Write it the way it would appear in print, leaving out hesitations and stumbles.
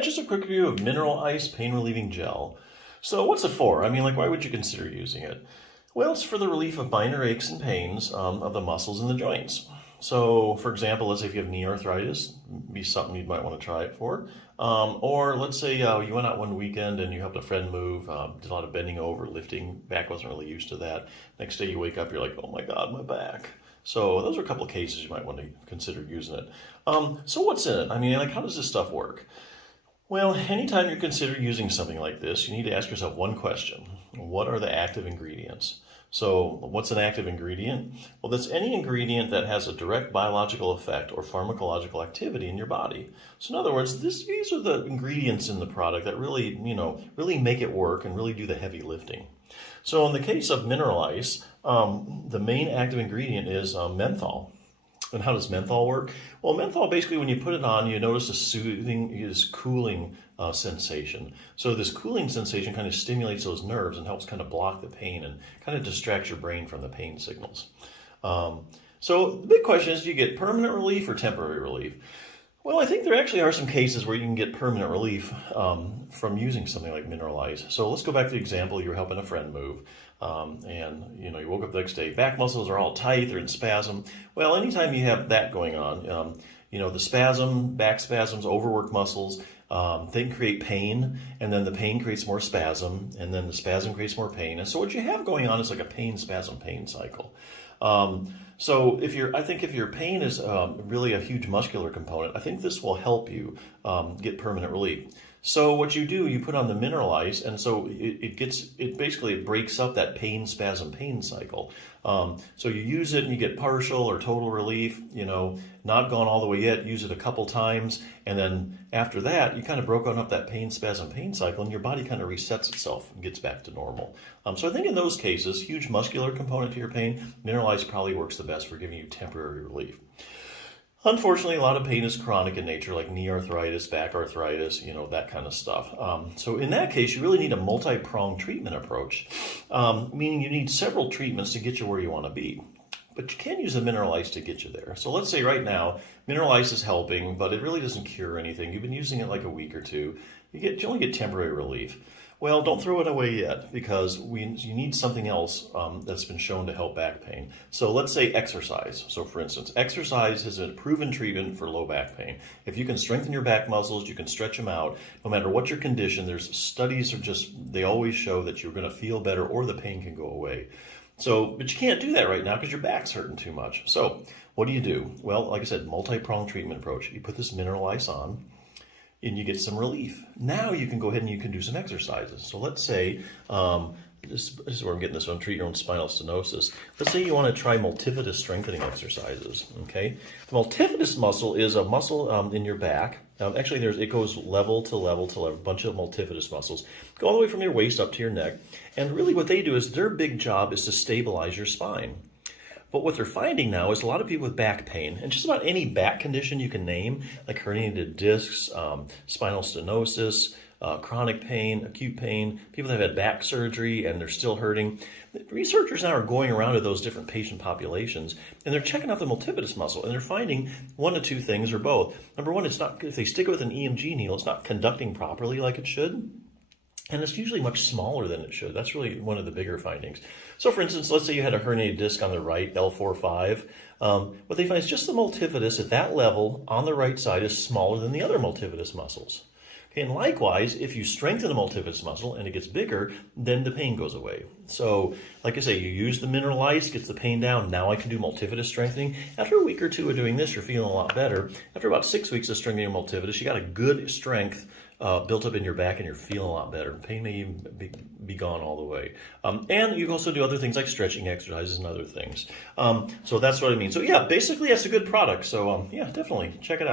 just a quick review of mineral ice pain relieving gel. So what's it for? I mean, like, why would you consider using it? Well, it's for the relief of minor aches and pains of the muscles in the joints. So, for example, let's say if you have knee arthritis, be something you might want to try it for. Or let's say you went out one weekend and you helped a friend move, did a lot of bending over, lifting, back wasn't really used to that. Next day you wake up, you're like, oh my God, my back. So those are a couple of cases you might want to consider using it. So what's in it? I mean, like, how does this stuff work? Well, anytime you consider using something like this, you need to ask yourself one question. What are the active ingredients? So what's an active ingredient? Well, that's any ingredient that has a direct biological effect or pharmacological activity in your body. So in other words, these are the ingredients in the product that really, really make it work and really do the heavy lifting. So in the case of mineral ice, the main active ingredient is menthol. And how does menthol work? Well, menthol, basically, when you put it on, you notice a soothing, this cooling sensation. So this cooling sensation kind of stimulates those nerves and helps kind of block the pain and kind of distracts your brain from the pain signals. So the big question is, do you get permanent relief or temporary relief? Well, I think there actually are some cases where you can get permanent relief from using something like mineral ice. So let's go back to the example. You're helping a friend move, and you woke up the next day, back muscles are all tight, they're in spasm. Well, anytime you have that going on, the back spasms, overworked muscles, they can create pain, and then the pain creates more spasm, and then the spasm creates more pain. And so what you have going on is like a pain, spasm, pain cycle. So I think if your pain is really a huge muscular component, I think this will help you get permanent relief. So what you do, you put on the mineral ice, and so it basically breaks up that pain, spasm, pain cycle. So you use it and you get partial or total relief, not gone all the way yet, use it a couple times, and then after that, you kind of broke up that pain, spasm, pain cycle, and your body kind of resets itself and gets back to normal. So I think in those cases, huge muscular component to your pain, mineral ice probably works the best for giving you temporary relief. Unfortunately, a lot of pain is chronic in nature, like knee arthritis, back arthritis, that kind of stuff. So in that case, you really need a multi-pronged treatment approach, meaning you need several treatments to get you where you want to be. But you can use a mineral ice to get you there. So let's say right now, mineral ice is helping, but it really doesn't cure anything. You've been using it like a week or two. You only get temporary relief. Well, don't throw it away yet, because you need something else that's been shown to help back pain. So let's say exercise. So for instance, exercise is a proven treatment for low back pain. If you can strengthen your back muscles, you can stretch them out, no matter what your condition, there's studies they always show that you're going to feel better or the pain can go away. But you can't do that right now because your back's hurting too much. So what do you do? Well, like I said, multi-pronged treatment approach. You put this mineral ice on, and you get some relief. Now you can go ahead and you can do some exercises. So let's say, this is where I'm getting this from, treat your own spinal stenosis. Let's say you want to try multifidus strengthening exercises, okay? The multifidus muscle is a muscle in your back. Actually, it goes level to level to level, a bunch of multifidus muscles. Go all the way from your waist up to your neck. And really what they do is their big job is to stabilize your spine. But what they're finding now is a lot of people with back pain, and just about any back condition you can name, like herniated discs, spinal stenosis, chronic pain, acute pain, people that have had back surgery and they're still hurting. Researchers now are going around to those different patient populations, and they're checking out the multifidus muscle, and they're finding one of two things or both. Number one, if they stick it with an EMG needle, it's not conducting properly like it should. And it's usually much smaller than it should. That's really one of the bigger findings. So for instance, let's say you had a herniated disc on the right, L4-5. What they find is just the multifidus at that level on the right side is smaller than the other multifidus muscles. Okay, and likewise, if you strengthen the multifidus muscle and it gets bigger, then the pain goes away. So, like I say, you use the mineral ice, gets the pain down. Now I can do multifidus strengthening. After a week or two of doing this, you're feeling a lot better. After about 6 weeks of strengthening your multifidus, you got a good strength built up in your back and you're feeling a lot better. Pain may even be gone all the way. And you can also do other things like stretching exercises and other things. So that's what I mean. So yeah, basically that's a good product. So yeah, definitely check it out.